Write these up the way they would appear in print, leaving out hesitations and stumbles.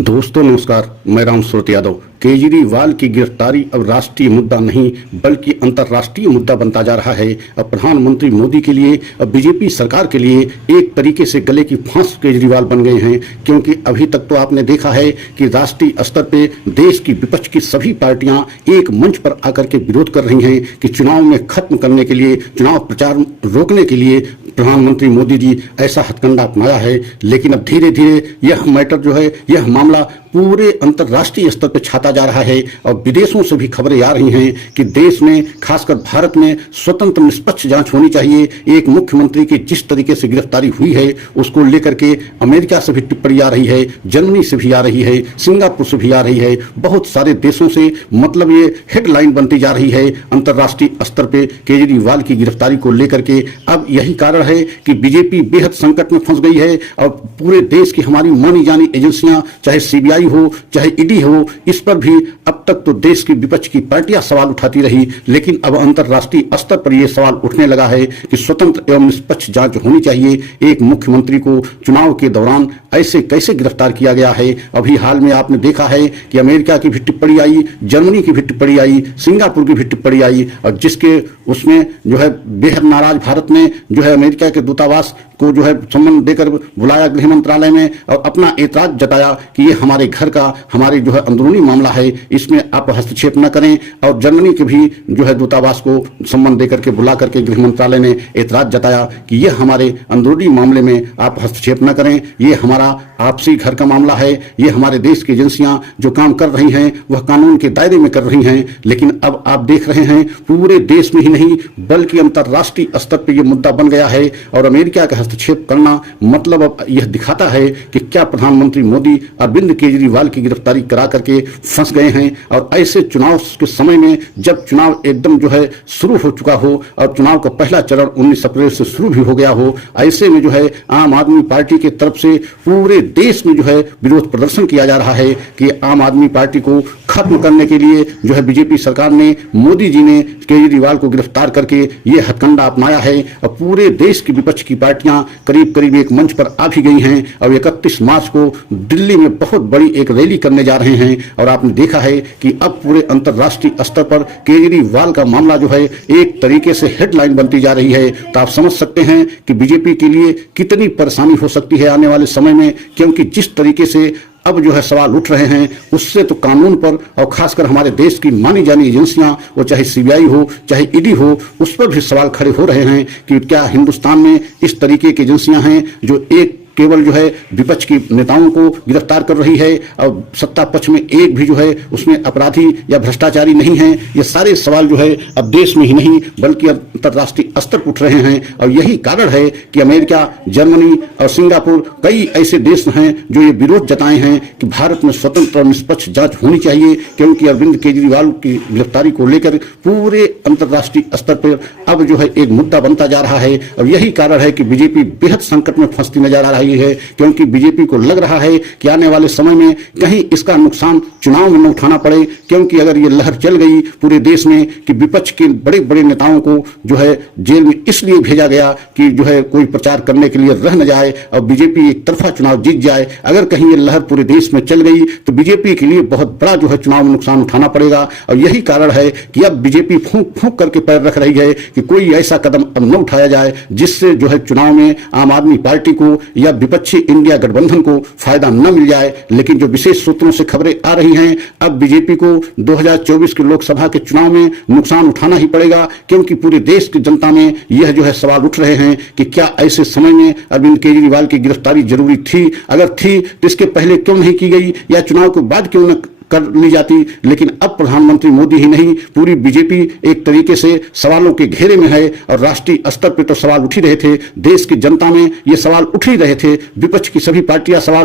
दोस्तों नमस्कार, मैं राम सूरत यादव। केजरीवाल की गिरफ्तारी अब राष्ट्रीय मुद्दा नहीं बल्कि अंतर्राष्ट्रीय मुद्दा बनता जा रहा है। अब प्रधानमंत्री मोदी के लिए, अब बीजेपी सरकार के लिए एक तरीके से गले की फांस केजरीवाल बन गए हैं, क्योंकि अभी तक तो आपने देखा है कि राष्ट्रीय स्तर पे देश की विपक्ष की सभी पार्टियां एक मंच पर आकर के विरोध कर रही हैं कि चुनाव में खत्म करने के लिए, चुनाव प्रचार रोकने के लिए प्रधानमंत्री मोदी जी ऐसा हथकंडा अपनाया है। लेकिन अब धीरे धीरे यह मैटर जो है, यह मामला पूरे अंतर्राष्ट्रीय स्तर पर छाता जा रहा है और विदेशों से भी खबरें आ रही हैं कि देश में, खासकर भारत में स्वतंत्र निष्पक्ष जांच होनी चाहिए। एक मुख्यमंत्री की जिस तरीके से गिरफ्तारी हुई है उसको लेकर के अमेरिका से भी टिप्पणी आ रही है, जर्मनी से भी आ रही है, सिंगापुर से भी आ रही है, बहुत सारे देशों से, मतलब ये हेडलाइन बनती जा रही है अंतर्राष्ट्रीय स्तर पे केजरीवाल की गिरफ्तारी को लेकर के। अब यही कारण है कि बीजेपी बेहद संकट में फंस गई है और पूरे देश की हमारी मानी जानी एजेंसियां, चाहे सीबीआई हो चाहे ईडी हो, इस पर भी अब तक तो देश की विपक्ष की पार्टियां सवाल उठाती रही, लेकिन अब अंतर्राष्ट्रीय स्तर पर यह सवाल उठने लगा है कि स्वतंत्र एवं निष्पक्ष जांच होनी चाहिए। एक मुख्यमंत्री को चुनाव के दौरान ऐसे कैसे गिरफ्तार किया गया है। अभी हाल में आपने देखा है कि अमेरिका की भी टिप्पणी आई, जर्मनी की भी टिप्पणी आई, सिंगापुर की भी टिप्पणी आई, और जिसके उसमें जो है बेहद नाराज भारत ने जो है अमेरिका के दूतावास को जो है सम्मान देकर बुलाया गृह मंत्रालय में और अपना ऐतराज जताया कि ये हमारे घर का, हमारे जो है अंदरूनी मामला है, इसमें आप हस्तक्षेप न करें। और जर्मनी के भी जो है दूतावास को सम्मान देकर के बुला करके गृह मंत्रालय ने ऐतराज जताया कि ये हमारे अंदरूनी मामले में आप हस्तक्षेप न करें, ये हमारा आपसी घर का मामला है, ये हमारे देश की एजेंसियां जो काम कर रही हैं वह कानून के दायरे में कर रही हैं। लेकिन अब आप देख रहे हैं पूरे देश में ही नहीं बल्कि अंतर्राष्ट्रीय स्तर पर यह मुद्दा बन गया है और अमेरिका का हस्तक्षेप करना मतलब अब यह दिखाता है कि क्या प्रधानमंत्री मोदी अरविंद केजरीवाल की गिरफ्तारी करा करके फंस गए हैं। और ऐसे चुनाव के समय में, जब चुनाव एकदम जो है शुरू हो चुका हो और चुनाव का पहला चरण 19 अप्रैल से शुरू भी हो गया हो, ऐसे में जो है आम आदमी पार्टी की तरफ से पूरे देश में जो है विरोध प्रदर्शन किया जा रहा है कि आम आदमी पार्टी को खत्म करने के लिए जो है बीजेपी सरकार ने, मोदी जी ने केजरीवाल को गिरफ्तार करके ये हथकंडा अपनाया है। और पूरे देश की विपक्ष की पार्टियां करीब करीब एक मंच पर आ भी गई हैं और 31 मार्च को दिल्ली में बहुत बड़ी एक रैली करने जा रहे हैं। और आपने देखा है कि अब पूरे अंतर्राष्ट्रीय स्तर पर केजरीवाल का मामला जो है एक तरीके से हेडलाइन बनती जा रही है। तो आप समझ सकते हैं कि बीजेपी के लिए कितनी परेशानी हो सकती है आने वाले समय में, क्योंकि जिस तरीके से अब जो है सवाल उठ रहे हैं उससे तो कानून पर और खासकर हमारे देश की मानी जानी एजेंसियां, वो चाहे सीबीआई हो चाहे ईडी हो, उस पर भी सवाल खड़े हो रहे हैं कि क्या हिंदुस्तान में इस तरीके की एजेंसियां हैं जो एक केवल जो है विपक्ष की नेताओं को गिरफ्तार कर रही है और सत्ता पक्ष में एक भी जो है उसमें अपराधी या भ्रष्टाचारी नहीं है। ये सारे सवाल जो है अब देश में ही नहीं बल्कि अंतर्राष्ट्रीय स्तर पर उठ रहे हैं और यही कारण है कि अमेरिका, जर्मनी और सिंगापुर, कई ऐसे देश हैं जो ये विरोध जताए हैं कि भारत में स्वतंत्र और निष्पक्ष जांच होनी चाहिए, क्योंकि अरविंद केजरीवाल की गिरफ्तारी को लेकर पूरे अंतर्राष्ट्रीय स्तर पर अब जो है एक मुद्दा बनता जा रहा है। और यही कारण है कि बीजेपी बेहद संकट में फंसती नजर आ रही है, क्योंकि बीजेपी को लग रहा है कि आने वाले समय में कहीं इसका नुकसान चुनाव में न उठाना पड़े, क्योंकि अगर ये लहर चल गई पूरे देश में कि विपक्ष के बड़े बड़े नेताओं को जो है जेल में इसलिए भेजा गया कि जो है कोई प्रचार करने के लिए रह न जाए और बीजेपी एक तरफा चुनाव जीत जाए, अगर कहीं ये लहर पूरे देश में चल गई तो बीजेपी के लिए बहुत बड़ा जो है चुनाव में नुकसान उठाना पड़ेगा। और यही कारण है कि अब बीजेपी फूंक फूंक करके पैर रख रही है कि कोई ऐसा कदम अब न उठाया जाए जिससे जो है चुनाव में आम आदमी पार्टी को या विपक्षी इंडिया गठबंधन को फायदा न मिल जाए। लेकिन जो विशेष सूत्रों से खबरें आ रही हैं, अब बीजेपी को 2024 के लोकसभा के चुनाव में नुकसान उठाना ही पड़ेगा, क्योंकि पूरे देश की जनता में यह जो है सवाल उठ रहे हैं कि क्या ऐसे समय में अरविंद केजरीवाल की गिरफ्तारी जरूरी थी, अगर थी तो इसके पहले क्यों नहीं की गई या चुनाव के बाद क्यों न कर ली जाती। लेकिन अब प्रधानमंत्री मोदी ही नहीं, पूरी बीजेपी एक तरीके से सवालों के घेरे में है और राष्ट्रीय स्तर पर तो सवाल उठ ही रहे थे, देश की जनता में ये सवाल उठ ही रहे थे, विपक्ष की सभी पार्टियां सवाल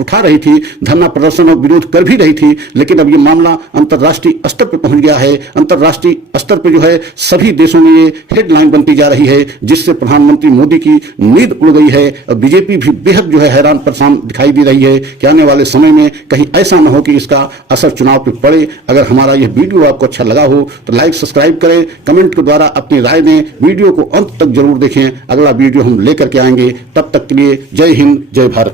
उठा रही थी, धरना प्रदर्शन और विरोध कर भी रही थी। लेकिन अब ये मामला अंतर्राष्ट्रीय स्तर पर पहुंच गया है, अंतर्राष्ट्रीय स्तर पर जो है सभी देशों में ये हेडलाइन बनती जा रही है, जिससे प्रधानमंत्री मोदी की नींद उड़ गई है और बीजेपी भी बेहद जो है हैरान परेशान दिखाई दे रही है कि आने वाले समय में कहीं ऐसा न हो कि इसका असर चुनाव पर पड़े। अगर हमारा यह वीडियो आपको अच्छा लगा हो तो लाइक सब्सक्राइब करें, कमेंट के द्वारा अपनी राय दें, वीडियो को अंत तक जरूर देखें। अगला वीडियो हम लेकर के आएंगे, तब तक के लिए जय हिंद, जय भारत।